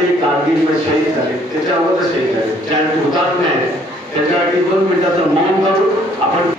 आपले कारगिलमध्ये शहीद झाले, त्याच्यावर शहीद झाले, ज्यांचे हुतात्मे आहेत त्याच्यासाठी 2 मिनिटाचं मौन करून आपण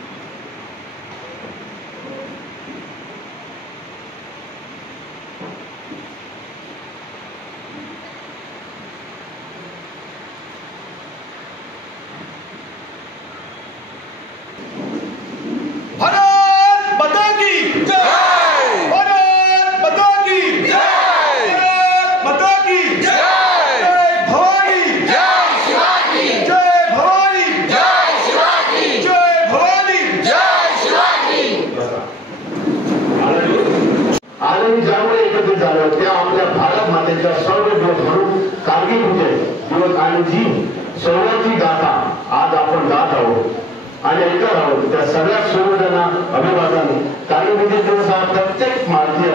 सर्वांची गाथा आज आपण गात आहोत आणि ऐकत आहोत. त्या सगळ्या सुविधांना अभिवादन. कारगिल विजय दिवस हा प्रत्येक भारतीय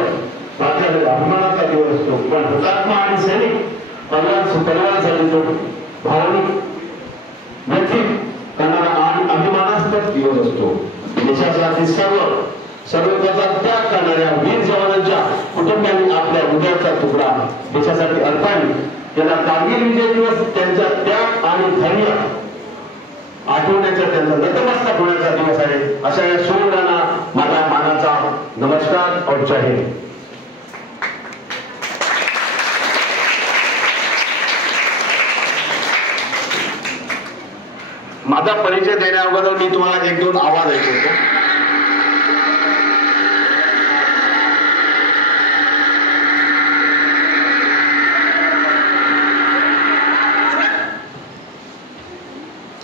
अभिमानाचा दिवस असतो, पण हुतात्मा आणि सैनिक परिवारासाठी तो भावनिक व्यथित करणारा आणि अभिमानास्पद दिवस असतो. देशासाठी सर्व त्याग करणाऱ्या वीर जवानांच्या कुटुंबियांनी आपल्या हृदयाचा तुकडा देशासाठी अर्पण केला. कारगिल विजय दिवस त्यांचा त्याग आणि धैर्य आठवण्याचा, त्यांचा नतमस्तक होण्याचा दिवस आहे. अशा या शूरांना माझा मानाचा नमस्कार और जय हिंद. माझा परिचय देण्या अगोदर मी तुम्हाला 1-2 आवाज ऐकवतो.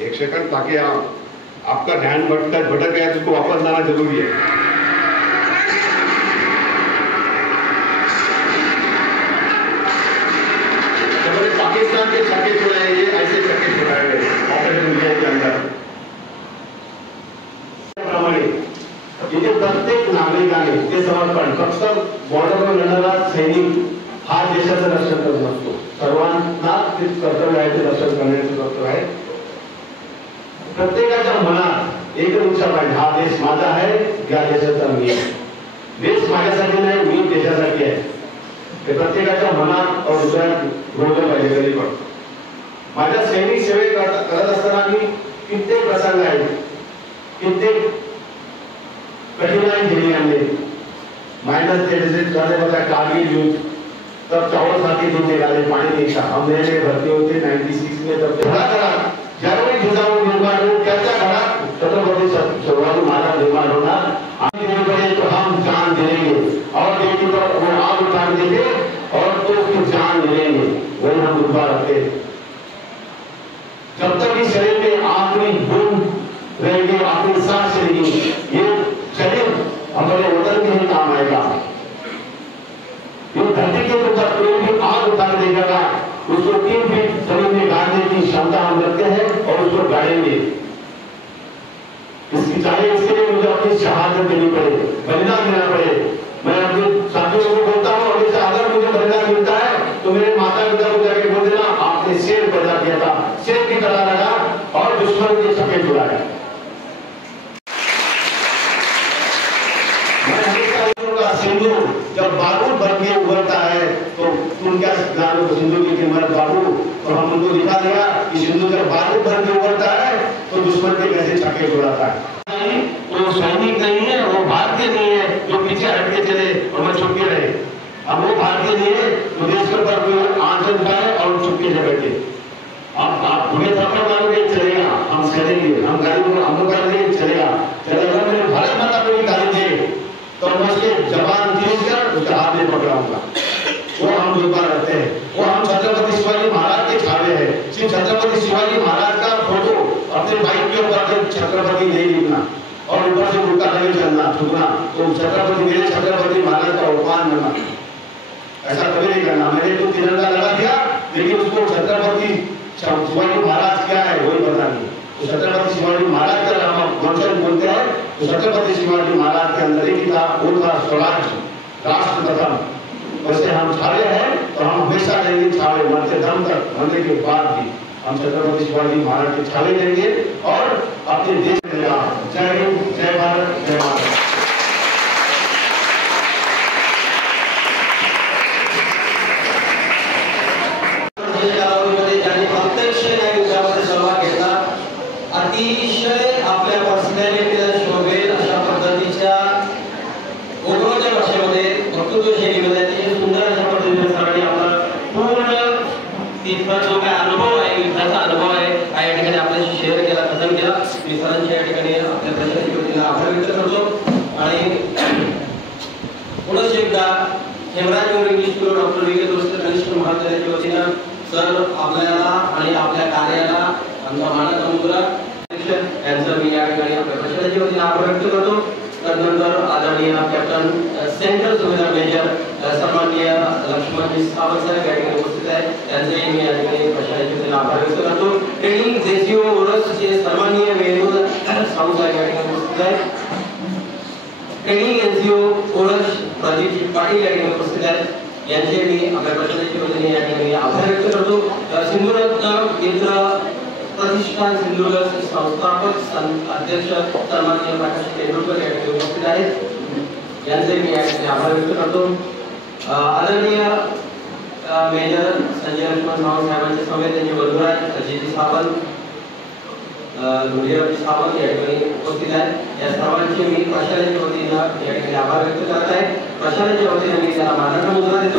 एक सेकंड, ताकि आपका ध्यान भटक गया तो उसको वापस लाना जरूरी है. पाकिस्तान के छक्के छुड़ाए, ये ऐसे छक्के छुड़ाए गए ऑपरेशन इंडिया के अंदर. प्रत्येक नागरिकाने ते समर्पण, फक्त बॉर्डरवर लढणारा सैनिक हा देशाचं रक्षण करत नसतो, सर्वांना तेच कर्तव्य आहे, ते रक्षण करण्याचे कर्तव्य आहे. प्रत्येकाच्या मनात एक इच्छा पाहिजे, हा देश माझा आहे, या देशाचा मी आहे. देश माझ्यासाठी नाही, मी देशासाठी आहे. हे प्रत्येकाच्या मनात और हृदयात रोवलं पाहिजे. कधी पण माझ्या सैनिक सेवे करत असताना मी कित्येक प्रसंग आहेत, कित्येक कठिनाई झेली हमने. -33 करने वाला कारगिल युद्ध, तब 14 साथी दिन निकाले, पानी नहीं था. हम नए भर्ती होते 96 में, तब ज्यावेळी जिजाऊ निर्माण होईल त्याच्या घरात छत्रपती शिवाजी महाराज निर्माण होणार. आम्ही देंगे तो हम जान देंगे और देंगे तो वो आग उठा देंगे और तो उसकी जान लेंगे. वही हम दुआ रखते. जब तक इस शरीर में आखिरी बूंद रहेगी, आखिरी सांस रहेगी, ये शरीर हमारे वतन के ही काम आएगा. ये धरती के ऊपर कोई भी आग उठा देगा, उसको 3 फीट जमीन में गाड़ने की क्षमता हम रखते हैं और उसको गाड़ेंगे. इसकी चाहे इसके लिए मुझे अपनी शहादत देनी पड़े, बलिदान देना पड़े. मैं अपने साथियों को बोलता हूँ, अगर मुझे बलिदान मिलता है तो मेरे माता पिता को जाके बोल देना, आपने शेर पैदा किया था, शेर की तरह लगा और दुश्मन के छक्के छुड़ाए. सिंधु जब बारूद बन के उभरता है तो तुम क्या जानो सिंधु की कीमत बारूद, और हम उनको दिखा दिया कि सिंधु जब बारूद बन के उभरता है तो दुश्मन के कैसे छक्के छुड़ाता है. वो सैनिक नहीं है, वो भारतीय नहीं है जो पीछे हट के चले और मैं छुप के रहे. अब वो भारतीय नहीं है तो देश के ऊपर कोई आंचल उठाए और छुप के बैठे. अब आप हमें थप्पड़ मारोगे चलेगा, हम करेंगे, हम गाड़ी को हम करेंगे चलेगा. चलेगा मेरे भारत माता को भी गाली दे तो मैं उसके जबान खींच कर उसका हाथ में पकड़ाऊंगा. वो हम दुर्बा रखते हैं. वो हम छत्रपति शिवाजी महाराज के छावे हैं. सिर्फ छत्रपति शिवाजी महाराज का फोटो अपने बाइक के ऊपर छत्रपति नहीं लिखना और ऊपर से उल्टा नहीं चलना झुकना, तो छत्रपति मेरे छत्रपति महाराज का उपमान करना, ऐसा कभी नहीं करना. मैंने तो तिरंगा लगा दिया लेकिन उसको छत्रपति शिवाजी महाराज क्या है वही पता नहीं. तो छत्रपति शिवाजी महाराज का हम वंशज बोलते हैं, तो छत्रपति शिवाजी महाराज के अंदर ही था, वो था स्वराज, राष्ट्र प्रथम. वैसे हम छावे हैं तो हम हमेशा रहेंगे छावे, मरते दम तक, मरने के बाद भी हम छत्रपति शिवाजी महाराज के छावे रहेंगे और अपने देश में. जय हिंद, जय भारत, जय माता. वक्तृत्व शैलीमध्ये अतिशय सुंदर अशा पद्धतीने सरांनी आपला पूर्ण तिथला जो काय अनुभव आहे, युद्धाचा अनुभव आहे, हा या ठिकाणी आपल्याशी शेअर केला, कथन केला. मी सरांच्या या ठिकाणी आपल्या प्रशासकीय वतीने आभार व्यक्त करतो. आणि पुन्हा एकदा हेमराज इंग्लिश स्कूल डॉक्टर विके दोस्त कनिष्ठ महाविद्यालयाच्या वतीनं सर आपल्याला आणि आपल्या कार्याला आमचा मानद मुद्रा यांचं मी या ठिकाणी आपल्या प्रशासनाच्या वतीने आभार व्यक्त करतो. तदनंतर आदरणीय कॅप्टन सेंट्रल सुभेदार मेजर सन्माननीय लक्ष्मणजी सावंत साहेब या ठिकाणी उपस्थित आहेत, त्यांचेही मी या ठिकाणी प्रशासनाच्या वतीने आभार व्यक्त करतो. ट्रेनिंग जेसीओ ओरसचे सन्माननीय वेणू सावंत साहेब या ठिकाणी उपस्थित आहेत. Training NGO ORS Pradeep Patil या ठिकाणी उपस्थित आहेत, यांचे मी आपल्या प्रशासनाच्या वतीने या ठिकाणी आभार व्यक्त करतो. सिंधुरत्न मित्र प्रतिष्ठान सिंधुदुर्ग संस्थापक अध्यक्ष सन्माननीय प्रकाश तेंडुलकर या ठिकाणी उपस्थित आहेत, यांचे मी या ठिकाणी आभार व्यक्त करतो. आदरणीय मेजर संजय लक्ष्मण सावंत साहेबांचे समेत त्यांचे बंधुराज अजित सावंत, धुळेरावजी सावंत या ठिकाणी उपस्थित आहेत. या सर्वांचे मी प्रशासनाच्या वतीने या ठिकाणी आभार व्यक्त करत आहे. प्रशासनाच्या वतीने मी त्यांना मानद मुद्रा देतो.